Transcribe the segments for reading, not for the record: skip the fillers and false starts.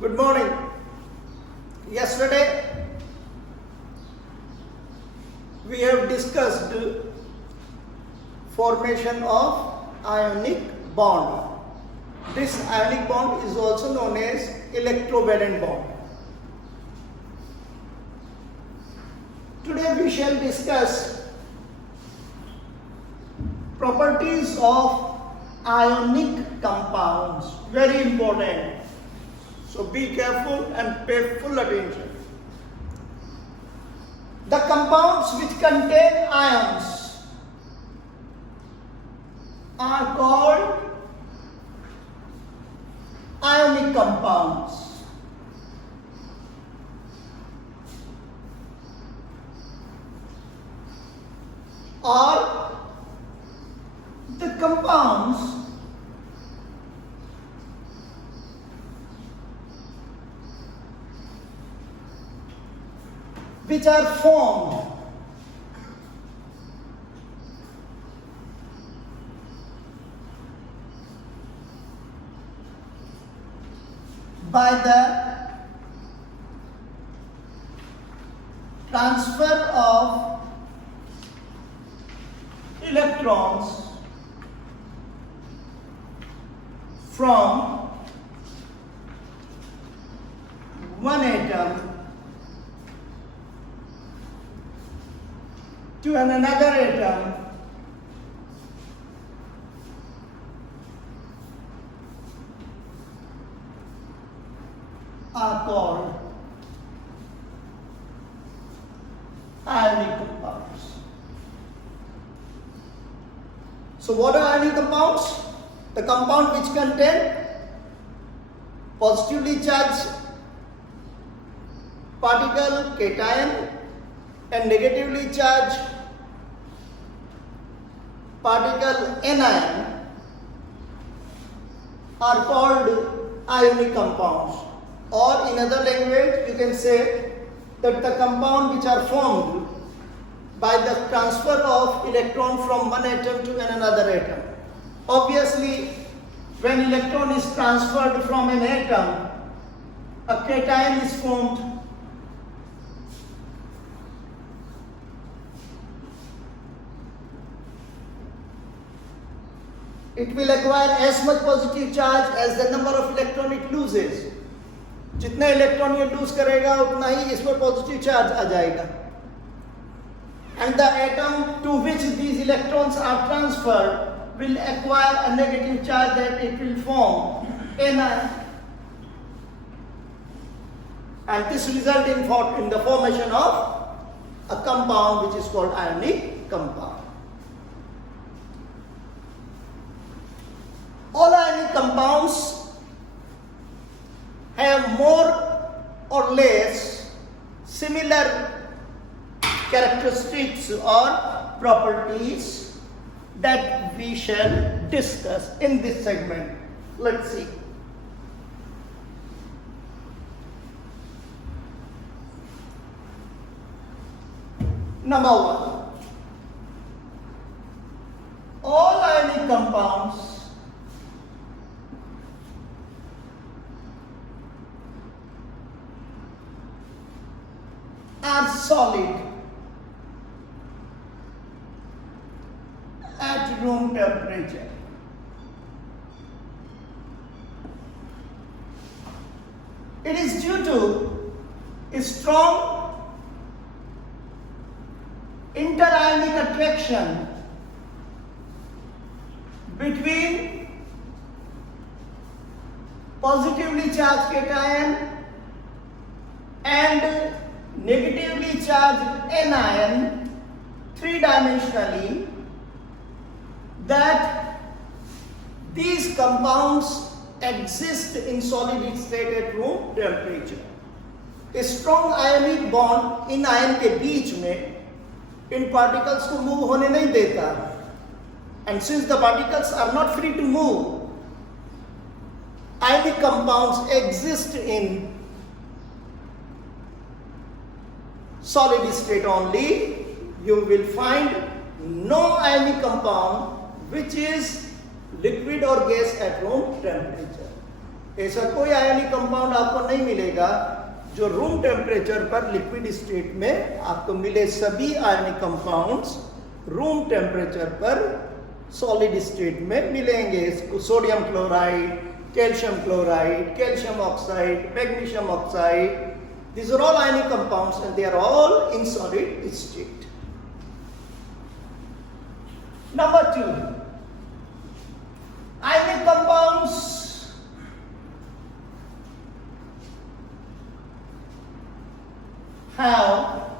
Good morning. Yesterday we have discussed formation of ionic bond. This ionic bond is also known as electrovalent bond. Today we shall discuss properties of ionic compounds. Very important. So be careful and pay full attention. The compounds which contain ions are called ionic compounds. Or the compounds which are formed by the transfer of electrons from one atom to another atom are called ionic compounds. So what are ionic compounds? The compound which contain positively charged particle cation and negatively charged particle anion are called ionic compounds. Or in other language you can say that the compound which are formed by the transfer of electron from one atom to another atom. Obviously, when electron is transferred from an atom, a cation is formed. It will acquire as much positive charge as the number of electron it loses. जितना electron ये loose करेगा उतना ही इस पर positive charge आ जाएगा. And the atom to which these electrons are transferred will acquire a negative charge that it will form anion. And this results in the formation of a compound which is called ionic compound. All ionic compounds have more or less similar characteristics or properties that we shall discuss in this segment. Let's see. Number one, all ionic compounds are solid at room temperature. It is due to a strong interionic attraction between positively charged cation and negatively charged anion three-dimensionally, that these compounds exist in solid state at room temperature. A strong ionic bond in ion के बीच में इन particles को move होने नहीं देता. And since the particles are not free to move, ionic compounds exist in solid state only. You will find no ionic compound which is liquid or gas at room temperature. ऐसा कोई ionic compound आपको नहीं मिलेगा जो room temperature पर liquid state में आपको मिले। सभी आयनिक कंपाउंड्स रूम टेम्परेचर पर सॉलिड स्टेट में मिलेंगे। Sodium chloride, calcium chloride, calcium oxide, magnesium oxide, these are all ionic compounds and they are all in solid state. Number 2, ionic compounds have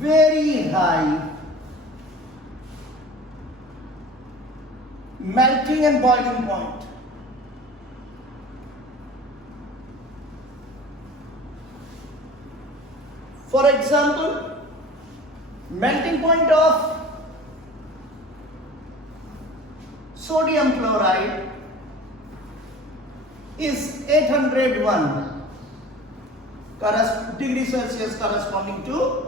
very high melting and boiling point. For example, melting point of sodium chloride is 801 degree Celsius, corresponding to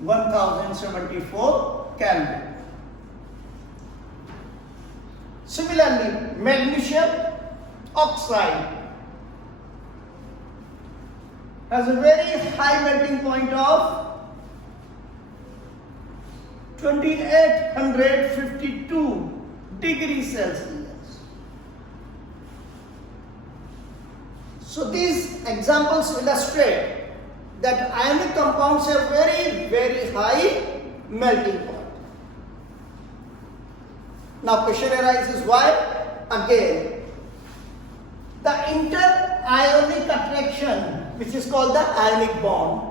1074 Kelvin. Similarly, magnesium oxide has a very high melting point of 2852 degrees Celsius. So these examples illustrate that ionic compounds have very high melting point. Now question arises, why? Again, the inter-ionic attraction, which is called the ionic bond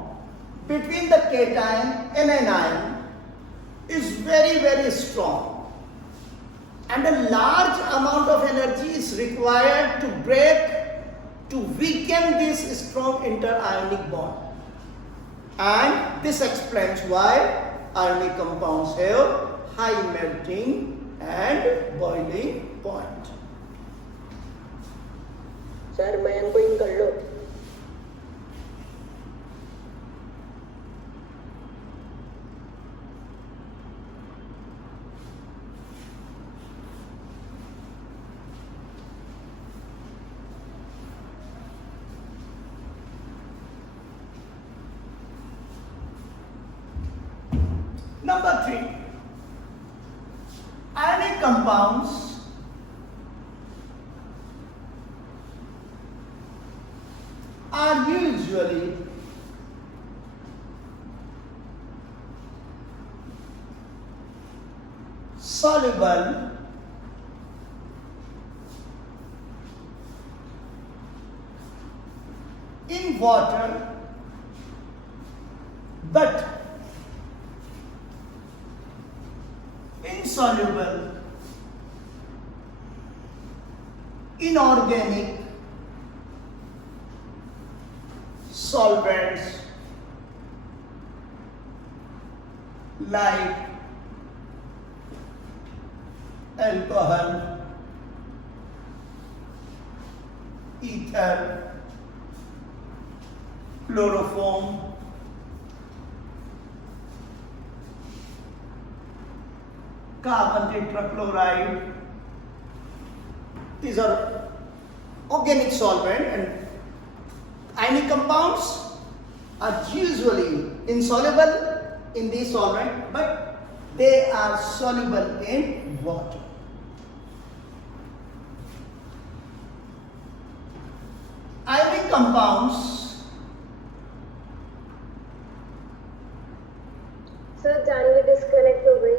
between the cation and an ion, is very strong, and a large amount of energy is required to weaken this strong inter-ionic bond, and this explains why ionic compounds have high melting and boiling point. Sir मैं इनको इन कर लो। Number 3, ionic compounds are usually soluble in water, but insoluble in organic solvents like alcohol, ether, chloroform, carbon tetrachloride. These are organic solvent, and ionic compounds are usually insoluble in these solvent, but they are soluble in water. Ionic compounds sir Janvi disconnect हो गई।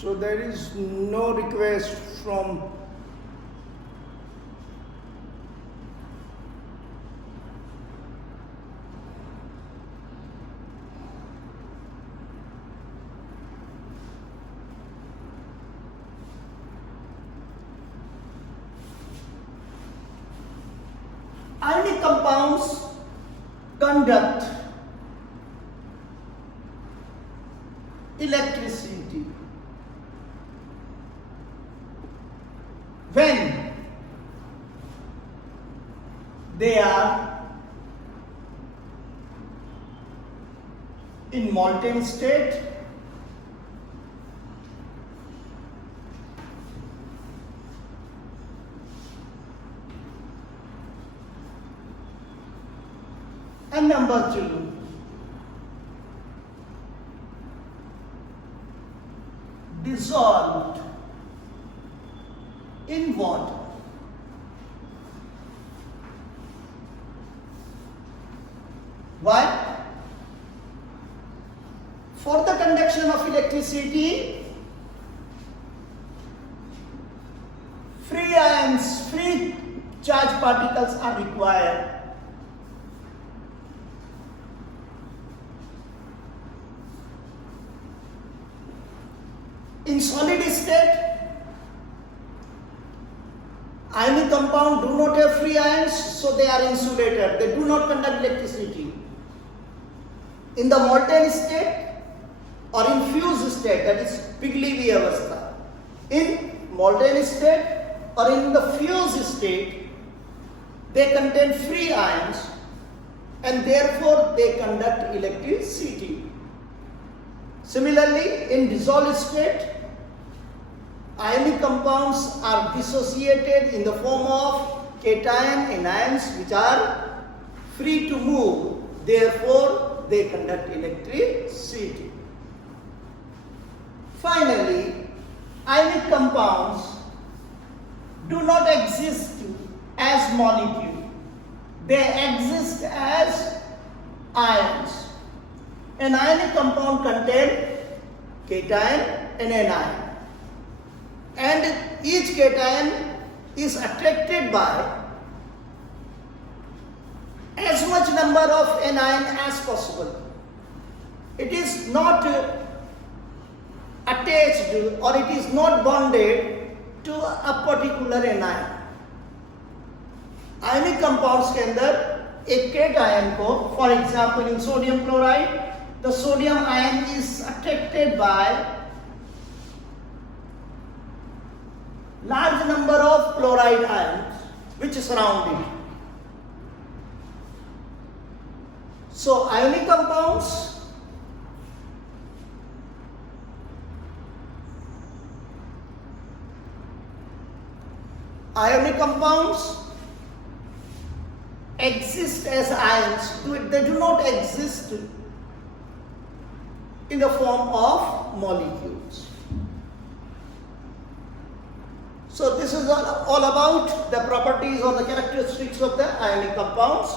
So there is no request from Ionic compounds conduct electricity when they are in molten state and number 2, dissolved in water. Why? For the conduction of electricity, free ions, free charge particles are required. In solid state, ionic compound do not have free ions, so they are insulated. They do not conduct electricity. In the molten state or in fused state, that is piggly vyavastha. In molten state or in the fused state, they contain free ions and therefore they conduct electricity. Similarly, in dissolved state, ionic compounds are dissociated in the form of cation anions which are free to move, therefore they conduct electricity. Finally, ionic compounds do not exist as molecules, they exist as ions. An ionic compound contains cation and anion, and each cation is attracted by as much number of anion as possible. It is not attached or it is not bonded to a particular anion. Ionic compounds के अंदर एक cation को, for example in sodium chloride, the sodium ion is attracted by large number of chloride ions which surround it. So ionic compounds exist as ions. They do not exist in the form of molecules. So this is all about the properties or the characteristics of the ionic compounds.